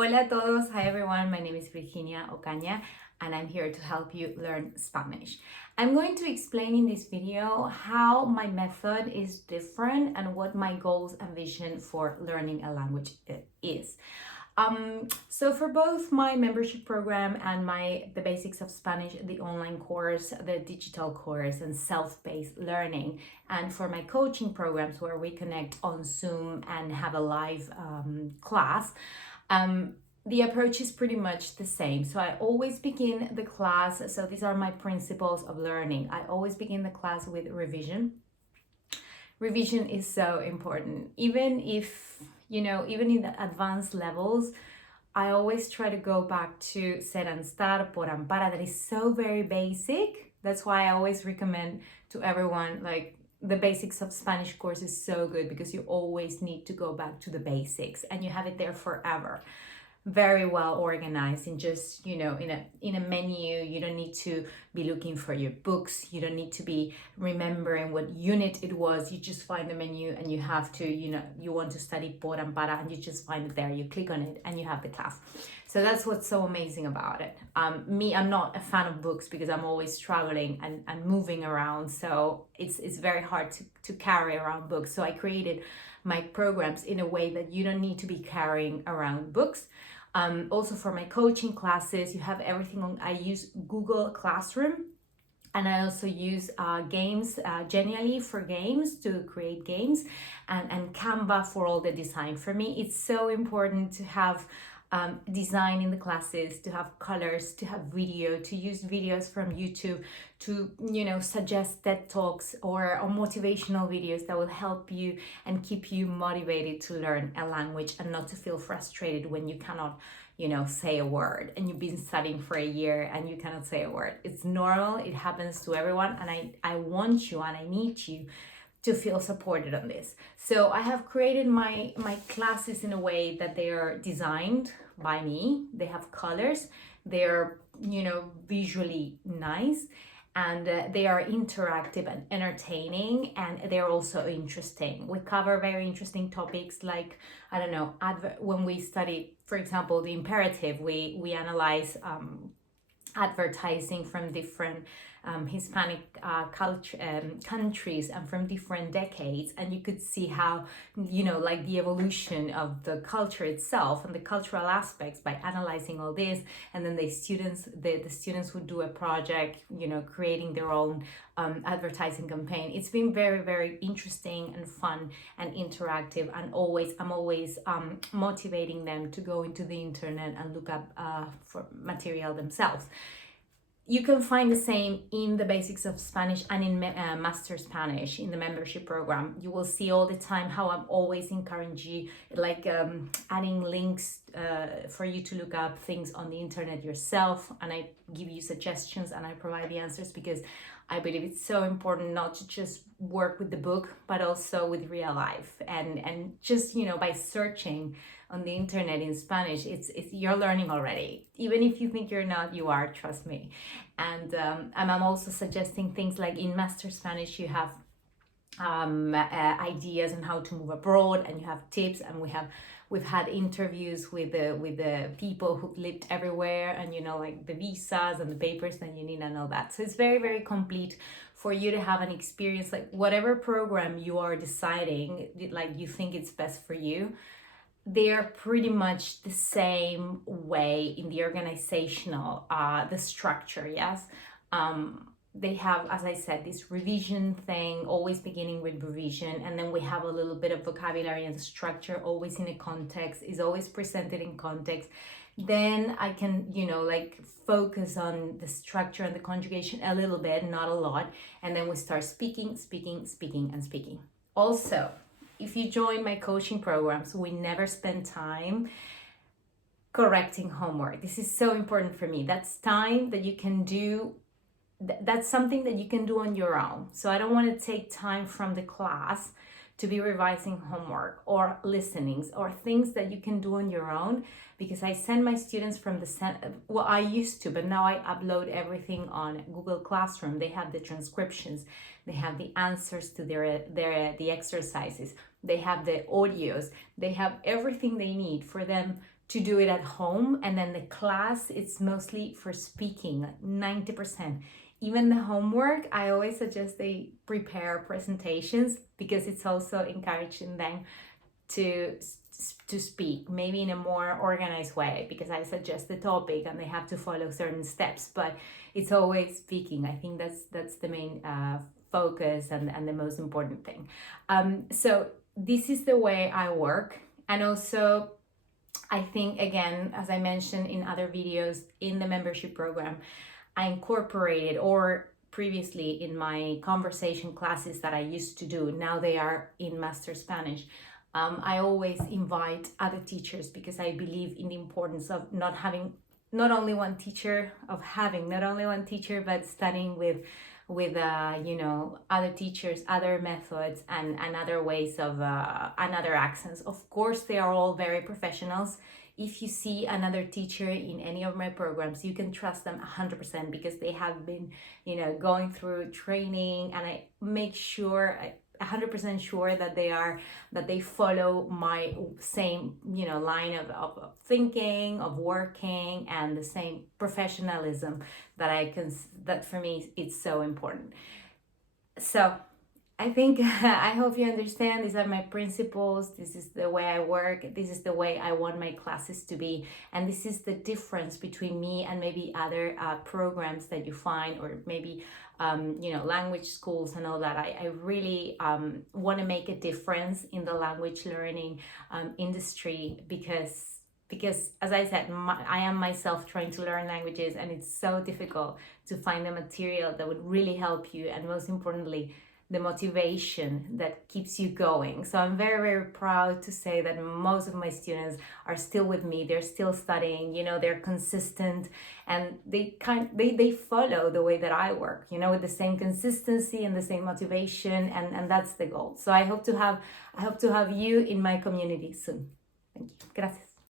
Hola a todos, hi everyone, my name is Virginia Ocaña and I'm here to help you learn Spanish. I'm going to explain in this video how my method is different and what my goals and vision for learning a language is. So for both my membership program and the basics of Spanish, the online course, the digital course and self-paced learning, and for my coaching programs where we connect on Zoom and have a live class, the approach is pretty much the same. So I always begin the class. So these are my principles of learning. I always begin the class with revision. Revision is so important. Even even in the advanced levels, I always try to go back to ser and estar, por and para. That is so very basic. That's why I always recommend to everyone, like, the basics of Spanish course is so good because you always need to go back to the basics and you have it there forever. Very well organized in just in a menu. You don't need to be looking for your books, you don't need to be remembering what unit it was. You just find the menu and you have to, you want to study por and para and you just find it there, you click on it and you have the class. So that's what's so amazing about it. I'm not a fan of books because I'm always traveling and moving around, so it's very hard to carry around books. So I created my programs in a way that you don't need to be carrying around books. Also for my coaching classes, you have everything on. I use Google Classroom and I also use games, Genially for games, to create games, and Canva for all the design. For me, it's so important to have design in the classes, to have colors, to have video, to use videos from YouTube, to suggest TED Talks or motivational videos that will help you and keep you motivated to learn a language and not to feel frustrated when you cannot say a word and you've been studying for a year and you cannot say a word. It's normal, it happens to everyone, and I want you and I need you to feel supported on this. So I have created my classes in a way that they are designed by me. They have colors, they're visually nice, and they are interactive and entertaining, and they're also interesting. We cover very interesting topics like, I don't know, when we study, for example, the imperative, we analyze advertising from different Hispanic countries and from different decades, and you could see how like the evolution of the culture itself and the cultural aspects by analyzing all this. And then the students would do a project creating their own advertising campaign. It's been very, very interesting and fun and interactive, and I'm always motivating them to go into the internet and look up for material themselves. You can find the same in the basics of Spanish and in Master Spanish in the membership program. You will see all the time how I'm always encouraging you, like adding links for you to look up things on the internet yourself, and I give you suggestions and I provide the answers, because I believe it's so important not to just work with the book, but also with real life. And just, by searching on the internet in Spanish, it's you're learning already. Even if you think you're not, you are, trust me. And I'm also suggesting things like in Master Spanish, you have ideas on how to move abroad, and you have tips, and we've had interviews with the people who've lived everywhere, and like the visas and the papers that you need and all that. So it's very, very complete for you to have an experience, like whatever program you are deciding, like you think it's best for you. They are pretty much the same way in the organizational, the structure, yes. They have, as I said, this revision thing, always beginning with revision, and then we have a little bit of vocabulary and structure, always in a context, is always presented in context. Then I can, focus on the structure and the conjugation a little bit, not a lot, and then we start speaking. Also, if you join my coaching programs, we never spend time correcting homework. This is so important for me. That's time that you can do. That's something that you can do on your own. So I don't want to take time from the class to be revising homework or listenings or things that you can do on your own, because I send my students from I used to, but now I upload everything on Google Classroom. They have the transcriptions, they have the answers to the exercises, they have the audios, they have everything they need for them to do it at home, and then the class it's mostly for speaking, like 90%. Even the homework, I always suggest they prepare presentations because it's also encouraging them to speak, maybe in a more organized way, because I suggest the topic and they have to follow certain steps, but it's always speaking. I think that's the main focus and the most important thing. So this is the way I work. And also, I think, again, as I mentioned in other videos in the membership program, I incorporated, or previously in my conversation classes that I used to do, now they are in Master Spanish. I always invite other teachers because I believe in the importance of having not only one teacher, but studying with other teachers, other methods, and other ways of and other accents. Of course, they are all very professionals. If you see another teacher in any of my programs, you can trust them 100% because they have been, going through training, and I make sure 100% sure that they follow my same line of thinking, of working, and the same professionalism that for me it's so important. So I think I hope you understand. These are my principles. This is the way I work. This is the way I want my classes to be. And this is the difference between me and maybe other programs that you find, or maybe, language schools and all that. I really want to make a difference in the language learning industry because as I said, I am myself trying to learn languages, and it's so difficult to find the material that would really help you, and most importantly, the motivation that keeps you going. So I'm very, very proud to say that most of my students are still with me. They're still studying, they're consistent, and they follow the way that I work, with the same consistency and the same motivation, and that's the goal. So I hope to have you in my community soon. Thank you. Gracias.